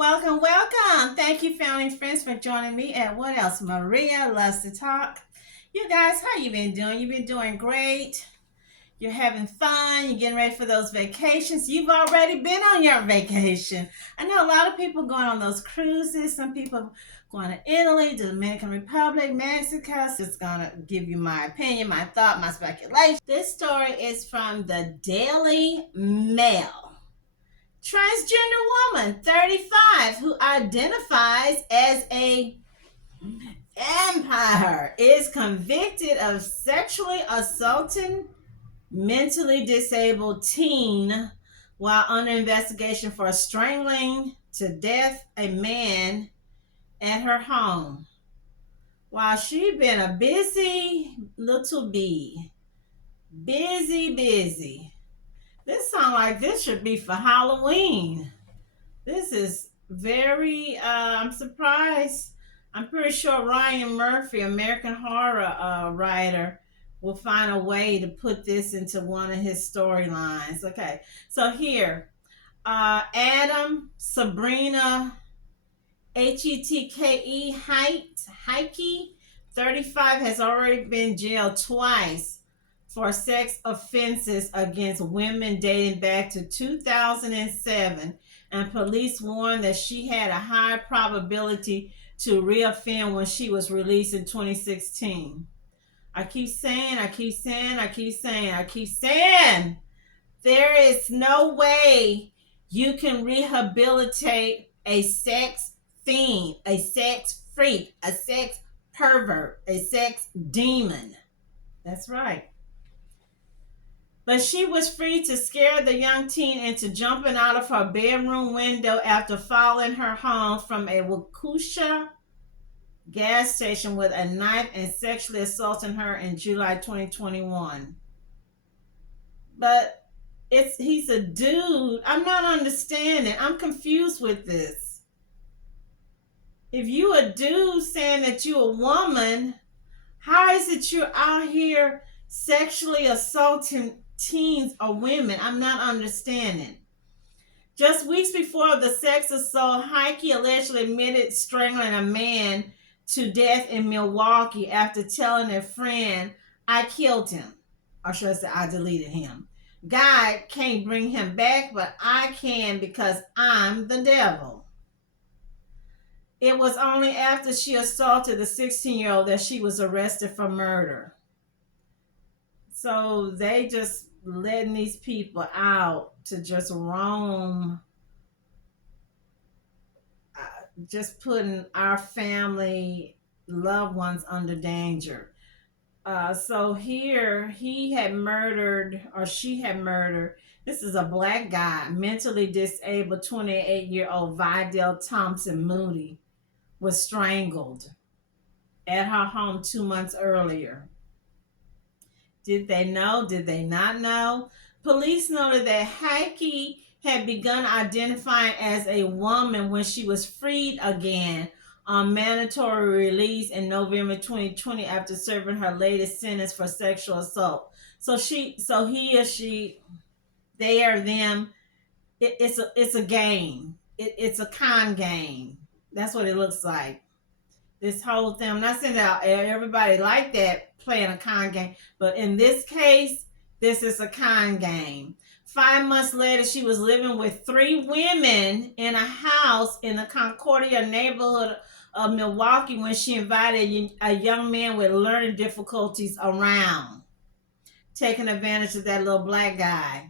Welcome, welcome. Thank you, family and friends, for joining me at What Else? Maria Loves to Talk. You guys, how you been doing? You've been doing great. You're having fun. You're getting ready for those vacations. You've already been on your vacation. I know a lot of people going on those cruises. Some people going to Italy, the Dominican Republic, Mexico. So it's going to give you my opinion, my thought, my speculation. This story is from the Daily Mail. Transgender woman, 35, who identifies as a vampire, is convicted of sexually assaulting mentally disabled teen while under investigation for strangling to death a man at her home. While she been a busy little bee, busy. This sound like this should be for Halloween. This is very, I'm surprised. I'm pretty sure Ryan Murphy, American Horror writer, will find a way to put this into one of his storylines. Okay, so here, Adam, Sabrina, Hetke, 35, has already been jailed twice for sex offenses against women dating back to 2007, and police warned that she had a high probability to reoffend when she was released in 2016. I keep saying, there is no way you can rehabilitate a sex fiend, a sex freak, a sex pervert, a sex demon. That's right. But she was free to scare the young teen into jumping out of her bedroom window after following her home from a Waukesha gas station with a knife and sexually assaulting her in July 2021. But he's a dude. I'm not understanding. I'm confused with this. If you a dude saying that you a woman, how is it you're out here sexually assaulting teens or women? I'm not understanding. Just weeks before the sex assault, Hetke allegedly admitted strangling a man to death in Milwaukee after telling a friend, "I killed him." Or should I say, "I deleted him. God can't bring him back, but I can because I'm the devil." It was only after she assaulted the 16-year-old that she was arrested for murder. So they just letting these people out to just roam, just putting our family loved ones under danger. So here he had murdered, or she had murdered. This is a black guy, mentally disabled 28-year-old Vydale Moody, was strangled at her home 2 months earlier. Did they know? Did they not know? Police noted that Hetke had begun identifying as a woman when she was freed again on mandatory release in November 2020 after serving her latest sentence for sexual assault. So he or she, they are them. It's a game. It's a con game. That's what it looks like. This whole thing. I'm not saying that everybody like that playing a con game, but in this case, this is a con game. 5 months later, she was living with three women in a house in the Concordia neighborhood of Milwaukee when she invited a young man with learning difficulties around, taking advantage of that little black guy.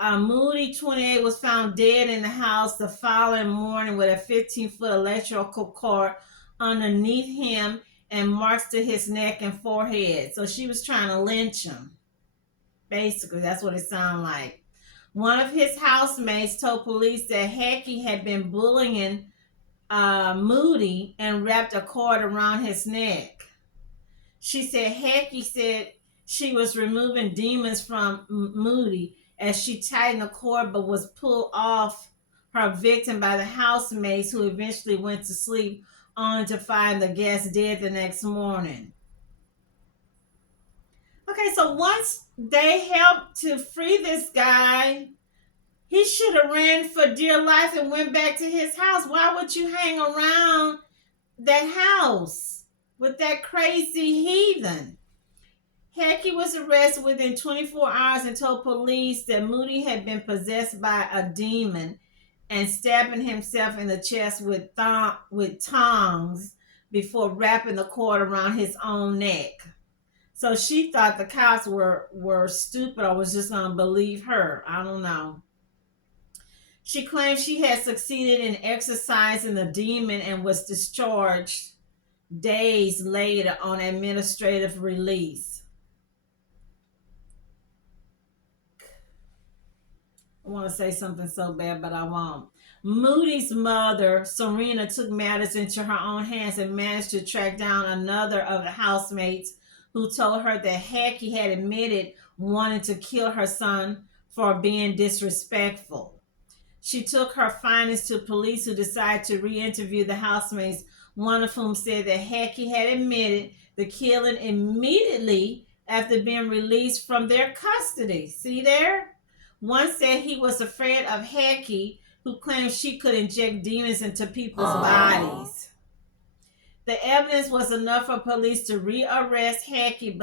Moody, 28, was found dead in the house the following morning with a 15-foot electrical cord underneath him and marks to his neck and forehead. So she was trying to lynch him. Basically, that's what it sounded like. One of his housemates told police that Hetke had been bullying Moody and wrapped a cord around his neck. She said Hetke said she was removing demons from Moody as she tightened the cord but was pulled off her victim by the housemates, who eventually went to sleep only to find the guest dead the next morning. Okay, so once they helped to free this guy, He should have ran for dear life and went back to his house. Why would you hang around that house with that crazy heathen? Hetke was arrested within 24 hours and told police that Moody had been possessed by a demon and stabbing himself in the chest with tongs before wrapping the cord around his own neck. So she thought the cops were stupid or was just going to believe her. I don't know. She claimed she had succeeded in exorcising the demon and was discharged days later on administrative release. I want to say something so bad, but I won't. Moody's mother, Serena, took matters into her own hands and managed to track down another of the housemates who told her that Hetke had admitted wanting to kill her son for being disrespectful. She took her findings to police, who decided to re-interview the housemates, one of whom said that Hetke had admitted the killing immediately after being released from their custody. See there? One said he was afraid of Hetke, who claimed she could inject demons into people's bodies. The evidence was enough for police to rearrest Hetke,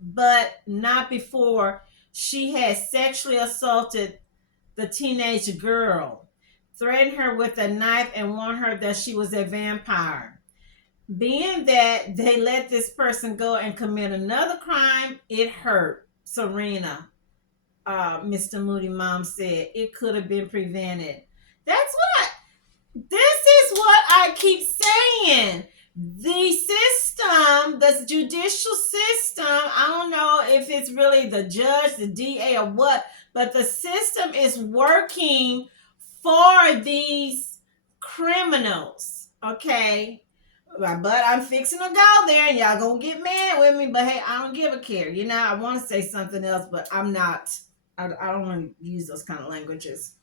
but not before she had sexually assaulted the teenage girl, threatened her with a knife, and warned her that she was a vampire. Being that they let this person go and commit another crime, it hurt Serena. Mr. Moody mom said it could have been prevented. This is what I keep saying. The system, the judicial system, I don't know if it's really the judge, the DA, or what, but the system is working for these criminals, okay? But I'm fixing to go there, and y'all gonna get mad with me, but hey, I don't give a care. You know, I want to say something else, but I'm not. I don't want to use those kind of languages.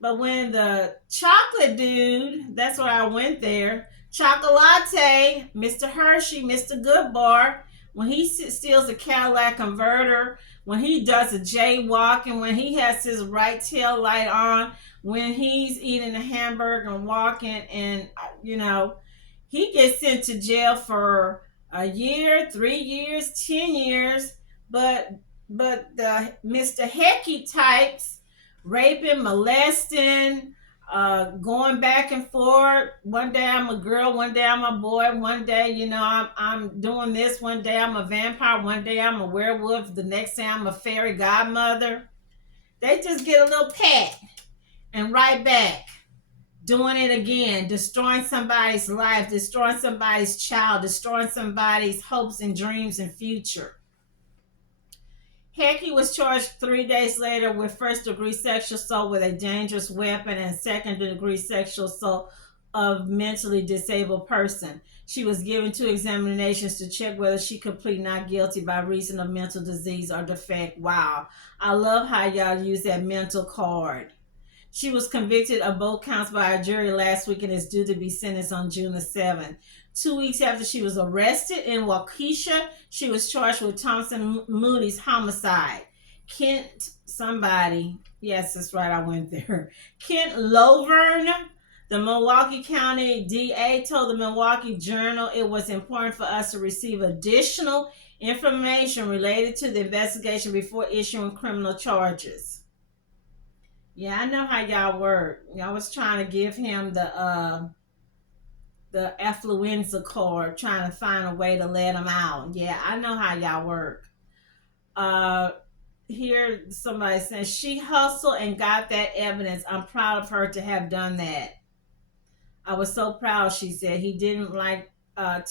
But when the chocolate dude, that's why I went there, Chocolate, Mr. Hershey, Mr. Goodbar, when he steals a Cadillac converter, when he does a jaywalking, when he has his right tail light on, when he's eating a hamburger and walking, and he gets sent to jail for a year, 3 years, 10 years. But the Mr. Hetke types, raping, molesting, going back and forth. One day I'm a girl, one day I'm a boy, one day, I'm doing this, one day I'm a vampire, one day I'm a werewolf, the next day I'm a fairy godmother. They just get a little pat and right back, doing it again, destroying somebody's life, destroying somebody's child, destroying somebody's hopes and dreams and future. Hetke was charged 3 days later with first-degree sexual assault with a dangerous weapon and second-degree sexual assault of mentally disabled person. She was given 2 examinations to check whether she could plead not guilty by reason of mental disease or defect. Wow. I love how y'all use that mental card. She was convicted of both counts by a jury last week and is due to be sentenced on June the 7th. 2 weeks after she was arrested in Waukesha, she was charged with Thompson Moody's homicide. Kent Lovern, the Milwaukee County DA, told the Milwaukee Journal it was important for us to receive additional information related to the investigation before issuing criminal charges. Yeah, I know how y'all work. I was trying to give him the affluenza card, trying to find a way to let him out. Yeah, I know how y'all work. Here somebody says she hustled and got that evidence. I'm proud of her to have done that. I was so proud, she said. He didn't like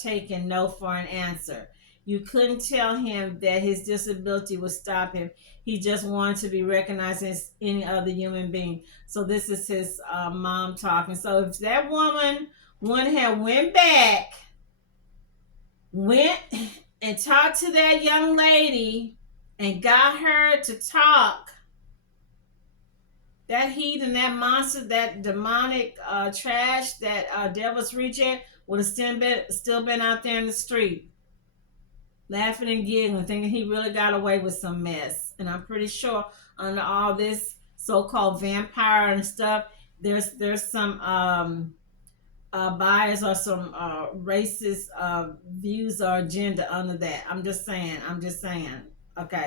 taking no for an answer. You couldn't tell him that his disability would stop him. He just wanted to be recognized as any other human being. So this is his mom talking. So if that woman wouldn't have went and talked to that young lady and got her to talk, that heathen, that monster, that demonic trash, that devil's reject would have still been out there in the street, laughing and giggling, thinking he really got away with some mess. and I'm pretty sure under all this so-called vampire and stuff, there's some bias or some racist views or agenda under that. I'm just saying. I'm just saying. Okay.